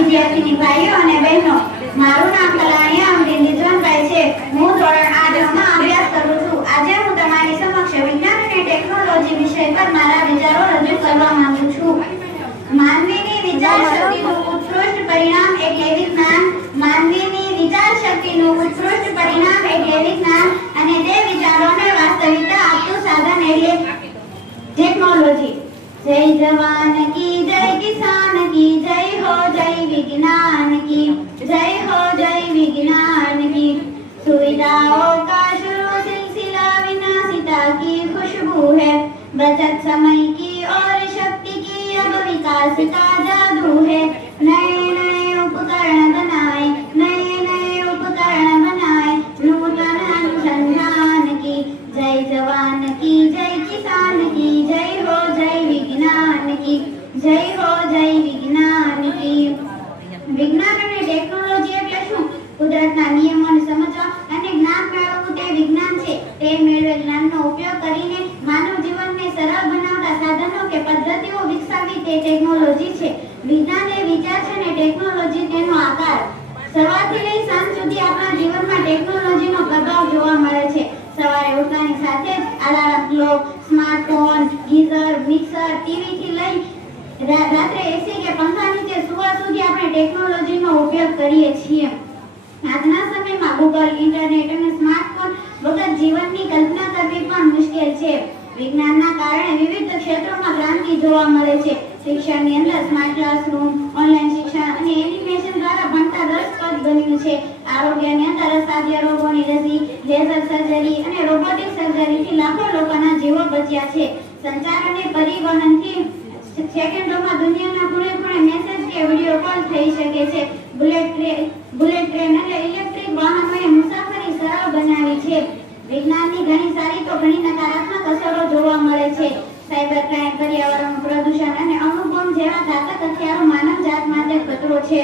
વિદ્યાર્થીની ભાઈઓ અને બહેનો, મારું નામ કલાણી અમરીન રિઝવાનભાઈ છે. હું ધોરણ 8 માં અભ્યાસ કરું છું. આજે હું તમારી સમક્ષ વિજ્ઞાન અને ટેકનોલોજી વિષય પર મારા વિચારો રજૂ કરવા માંગુ છું. માનવીની વિચાર શક્તિનું ઉત્કૃષ્ટ પરિણામ એટલે વિજ્ઞાન. માનવીની વિચાર શક્તિનું ઉત્કૃષ્ટ પરિણામ એટલે વિજ્ઞાન અને તે વિચારોને વાસ્તવિકતા આપતું સાધન એટલે ટેકનોલોજી. जय जवान की जय किसान की जय हो जय विज्ञान की जय हो जय विज्ञान की. सुविधाओं का शुरू सिलसिला विनाशिता की खुशबू है. बचत समय की और शक्ति की अब विकास का जादू है. नए नए उपकरण बनाए, नए नए उपकरण बनाए, नूतन अनुसंधान की. जय जवान की जय किसान की जय हो जय विज्ञान की जय हो जय विज्ञान की. વિજ્ઞાન અને ટેકનોલોજી એટલે શું? કુદરતના નિયમોને સમજવા અને જ્ઞાન મેળવવું તે વિજ્ઞાન છે. તે મેળવેલ જ્ઞાનનો ઉપયોગ કરીને માનવ જીવનને સરળ બનાવતા સાધનો કે પદ્ધતિઓ વિકસાવવી તે ટેકનોલોજી છે. વિજ્ઞાન એ વિચાર છે અને ટેકનોલોજી તેનો આકાર. સવારથી લઈ સાંજ સુધી આપણા જીવનમાં ટેકનોલોજીનો પ્રભાવ જોવા મળે છે. સવારે ઉઠતાની સાથે જ alarm clock, smartphone, geyser, mixer, TV થી લઈ રાત્રે એસી કે પંખા નીચે સુવા સુધી આપણે ટેકનોલોજીનો ઉપયોગ કરીએ છીએ. આજના સમયમાં ગૂગલ, ઇન્ટરનેટ અને સ્માર્ટફોન વગર જીવનની કલ્પના કરવી પણ મુશ્કેલ છે. વિજ્ઞાનના કારણે વિવિધ ક્ષેત્રોમાં ક્રાંતિ જોવા મળે છે. શિક્ષણની અંદર સ્માર્ટ ક્લાસરૂમ, ઓનલાઈન શિક્ષણ અને એનિમેશન દ્વારા ભણતર રસપ્રદ બન્યું છે. આરોગ્યની અંદર અસાધ્ય રોગોની રસી, લેઝર સર્જરી અને રોબોટિક સર્જરીથી લાખો લોકોના જીવો બચ્યા છે. સંચાર અને પરિવહનથી સેકન્ડોમાં દુનિયાના ખૂણે ખૂણે મેસેજ કે વિડિયો કોલ થઈ શકે છે. બુલેટ ટ્રેન અને ઇલેક્ટ્રિક વાહનોએ મુસાફરી સરળ બનાવી છે. વિજ્ઞાનની ઘણી સારી તો ઘણી નકારાત્મક અસરો જોવા મળે છે. સાયબર ક્રાઇમ, પર્યાવરણ પ્રદૂષણ અને અણુબોમ્બ જેવા ઘાતક હથિયારો માનવજાત માટે ખતરો છે.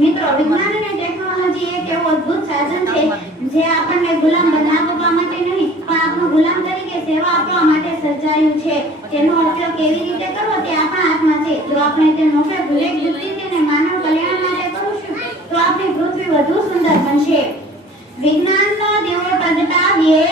મિત્રો, વિજ્ઞાન અને ટેકનોલોજી એક એવું અદ્ભુત સાધન છે જે આપણને ગુલામ બનાવવા માટે નહીં પણ આપણું ગુલામ તરીકે સેવા આપવા માટે સર્જાયું છે. તેનો ઉપયોગ કેવી રીતે કરવો તે આપણા હાથમાં છે. જો આપણે તેનો ઉપયોગ વિવેક બુદ્ધિથી અને માનવ કલ્યાણ માટે કરીશું તો આપણી પૃથ્વી વધુ સુંદર બનશે. વિજ્ઞાનનો દીવો પ્રગટાવીએ,